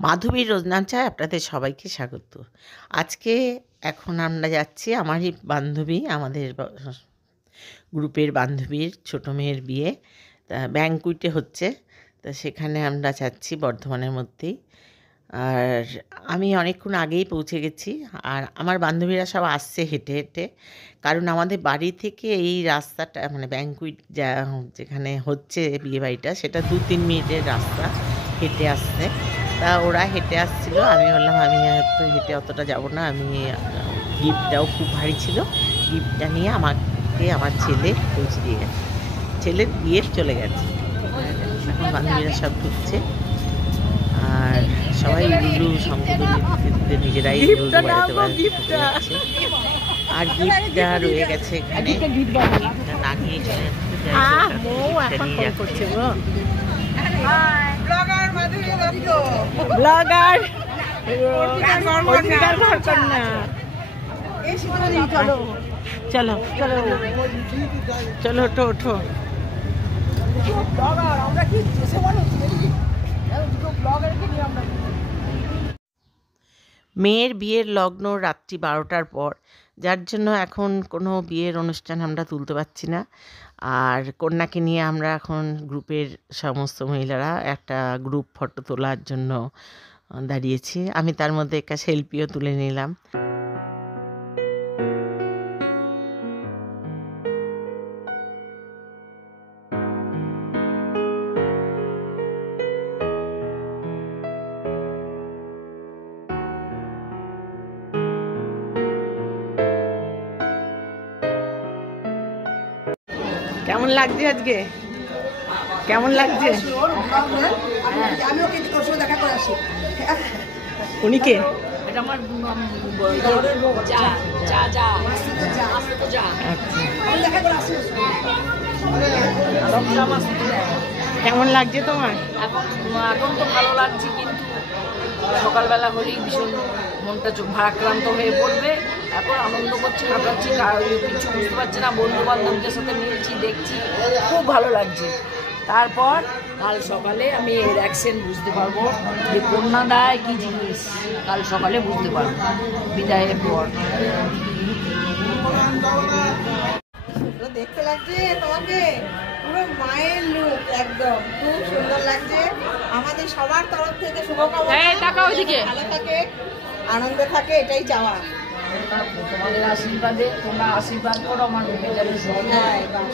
মাধবীর রোজনামচায় আপনাদের সবাইকে স্বাগত। আজকে এখন আমরা যাচ্ছি আমারই বান্ধবী, আমাদের গ্রুপের বান্ধবীর ছোটো মেয়ের বিয়ে, তা ব্যাংকুইটে হচ্ছে। তা সেখানে আমরা যাচ্ছি বর্ধমানের মধ্যেই। আর আমি অনেকক্ষণ আগেই পৌঁছে গেছি। আর আমার বান্ধবীরা সব আসছে হেঁটে হেঁটে, কারণ আমাদের বাড়ি থেকে এই রাস্তাটা মানে ব্যাংকুইট যেখানে হচ্ছে বিয়েবাড়িটা, সেটা 2-3 মিনিটের রাস্তা হেঁটে আসছে। তা ওরা হেঁটে আসছিলো, আমি বললাম আমি হয়তো হেঁটে অতটা যাব না, আমি গিফটটাও খুব ভারী ছিল, গিফটটা নিয়ে আমাকে আমার ছেলে পৌঁছে দিয়ে গেছে, ছেলের বিয়ে চলে গেছে। এখন বান্ধবীরা সব ঢুকছে আর সবাই লুলু শঙ্করদীতে নিজেরাই বাড়াতে বাড়াতে যাচ্ছে। আর গিফটটা রয়ে গেছে এখানে, গিফটটা না নিয়ে চলে যাচ্ছে। ব্লগার চলো চলো চলো, ওঠো ওঠো। মেয়ের বিয়ের লগ্ন রাত্রি 12টার পর, যার জন্য এখন কোনো বিয়ের অনুষ্ঠান আমরা তুলতে পারছি না। আর কন্যাকে নিয়ে আমরা এখন গ্রুপের সমস্ত মহিলারা একটা গ্রুপ ফটো তোলার জন্য দাঁড়িয়েছি। আমি তার মধ্যে একটা সেলফিও তুলে নিলাম। কেমন লাগছে আজকে? কেমন লাগছে? উনি কে? কেমন লাগছে তোমার? এখন তো ভালো লাগছে, কিন্তু সকালবেলা হলেই ভীষণ মনটা ভারাক্রান্ত হয়ে পড়বে। এখন আনন্দ করছি, কাটাচ্ছি, কিছু বুঝতে পারছি না, বন্ধু বান্ধবদের সাথে মিলছি, দেখছি, খুব ভালো লাগছে। তারপর কাল সকালে আমি এর অ্যাকসেন্ট বুঝতে পারবো যে কন্যাদায় কী জিনিস, কাল সকালে বুঝতে পারবো বিদায়ের পর। দেখতে লাগছে তোমাকে, পুরো মায়ের লুক, একদম খুব সুন্দর লাগছে। আমাদের সবার তরফ থেকে শুভকামনা, ভালো থাকে, আনন্দ থাকে, এটাই চাওয়া। তোমাদের আশীর্বাদে, তোমরা আশীর্বাদ করো আমার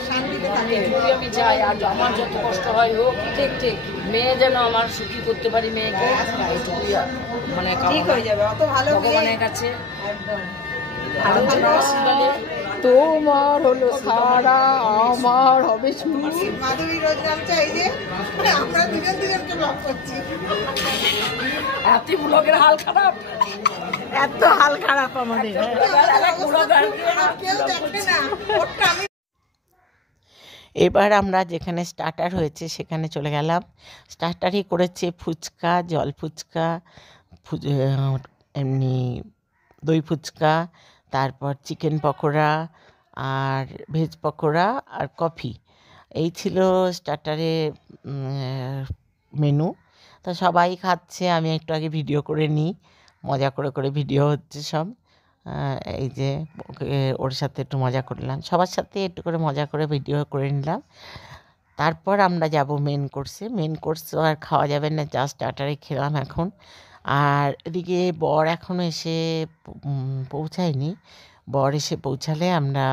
শান্তিতে থাকে, আমি চাই। আর আমার যত কষ্ট হয় হোক, ঠিক ঠিক মেয়ে যেন আমার সুখী করতে পারি, মেয়েকে এটুকুই মানে ঠিক হয়ে যাবে। অত ভালো ভগবানের কাছে একদম আশীর্বাদে তোমার হলো সারা, আমার হবে মাধবী রোজনামচা। এই যে আমরা দুজন দুজনকে ব্লগ করছি, এত ব্লগের হাল খারাপ, এত হাল খারাপ আমাদের। এবার আমরা যেখানে স্টার্টার হয়েছে সেখানে চলে গেলাম। স্টার্টারই করেছে ফুচকা, জল ফুচকা, এমনি দই ফুচকা, তারপর চিকেন পকোড়া আর ভেজ পকোড়া আর কফি। এই ছিল স্টার্টারে মেনু। তো সবাই খাচ্ছে, আমি একটু আগে ভিডিও করে নিই, মজা করে করে ভিডিও হচ্ছে সব। এই যে ওর সাথে একটু মজা করলাম, সবার সাথে একটু করে মজা করে ভিডিও করে নিলাম। তারপর আমরা যাব মেন কোর্সে। মেন কোর্স আর খাওয়া যাবে না, জাস্ট স্টার্টারে খেলাম এখন। আর এদিকে বর এখনও এসে পৌঁছায়নি। বর এসে পৌঁছালে আমরা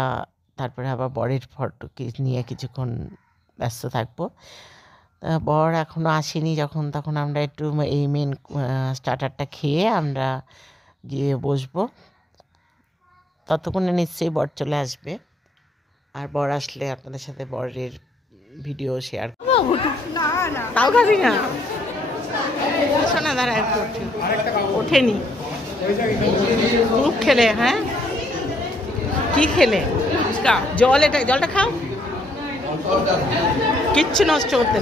তারপরে আবার বরের ফটো নিয়ে কিছুক্ষণ ব্যস্ত থাকবো। বর এখনও আসেনি যখন, তখন আমরা একটু এই মেন স্টার্টারটা খেয়ে আমরা গিয়ে বসবো। ততক্ষণে নিশ্চয়ই বর চলে আসবে, আর বর আসলে আপনাদের সাথে বরের ভিডিও শেয়ার করবো। তাও খাবি না? শোনা দাঁড়া, একটু ওঠেনি। খুব খেলে? হ্যাঁ, কি খেলে? জল, এটা জলটা খাও, কিচ্ছু নষ্ট করতে।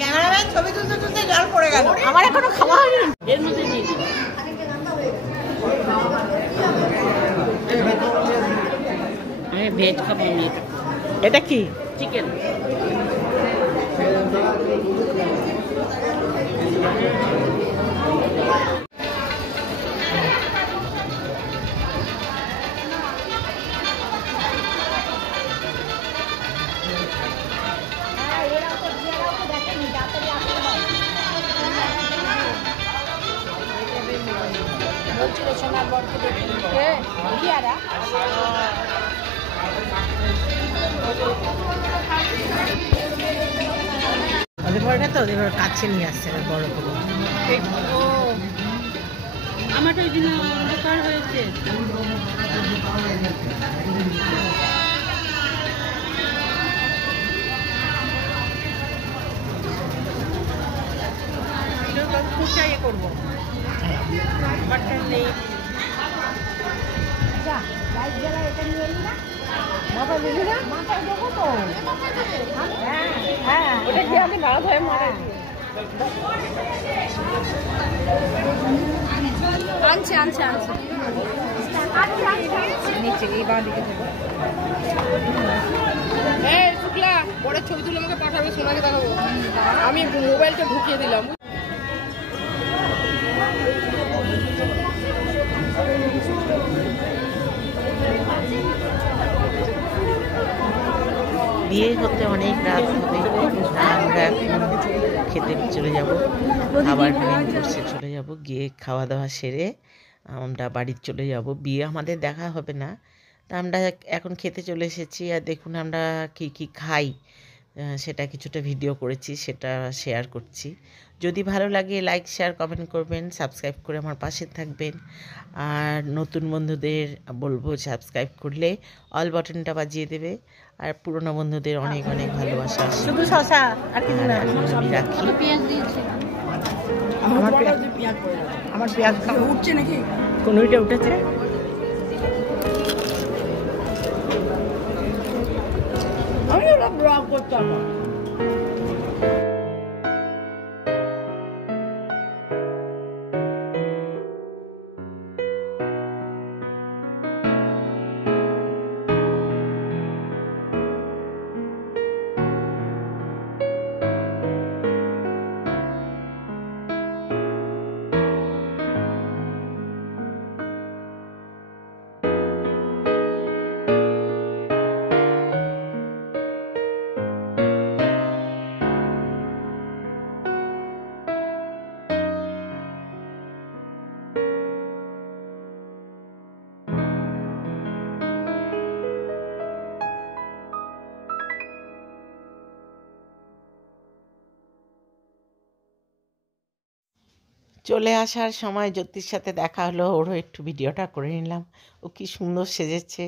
ক্যামেরাম্যান ছবি তুলতে তুলতে জল পড়ে গেল, আমার এখনো খাওয়া হয়নি। এর মধ্যে দিয়ে দিই। আমি ভেজ খাবো। এটা কি? চিকেন। বলছিল সোনার বরকে দেখি রিয়ারা ওদের ঘরটা তো ওদের কাছে নিয়ে আসছে বড় করে। আমারটা ওই দিন অন্ধকার হয়েছে। খুব চাই করবো বাটন নেই ওটা কি আগে মারা ধরে মারা আনছে আনছে আনছে নিচে এই বাঁ দিকে শুক্লা পরে ছবি তুলে আমাকে পাঠাবে, সোনাকে দেখাবো। আমি মোবাইলটা ঢুকিয়ে দিলাম। বিয়ে হতে অনেক রাত হবে, আমরা এখন খেতে চলে যাব, খাবার মেন কোর্সে চলে যাব, গিয়ে খাওয়া দাওয়া সেরে আমরা বাড়ি চলে যাব। বিয়ে আমাদের দেখা হবে না, তা আমরা এখন খেতে চলে এসেছি। আর দেখুন আমরা কি কি খাই সেটা কিছুটা ভিডিও করেছি, সেটা শেয়ার করছি। যদি ভালো লাগে লাইক শেয়ার কমেন্ট করবেন, সাবস্ক্রাইব করে আমার পাশে থাকবেন। আর নতুন বন্ধুদের বলবো সাবস্ক্রাইব করলে অল বাটনটা বাজিয়ে দেবে। আর পুরনো বন্ধুদের অনেক অনেক ভালোবাসা। শুধু শশা আর কিছু না। আমি রাখি। আমার পেঁয়াজ খাবো। উঠছে নাকি? কোন ওইটা উঠেছে? আমি ওরা ব্লগ করতে হবে। চলে আসার সময় জ্যোতির সাথে দেখা হলো, ওরও একটু ভিডিওটা করে নিলাম। ও কি সুন্দর সেজেছে।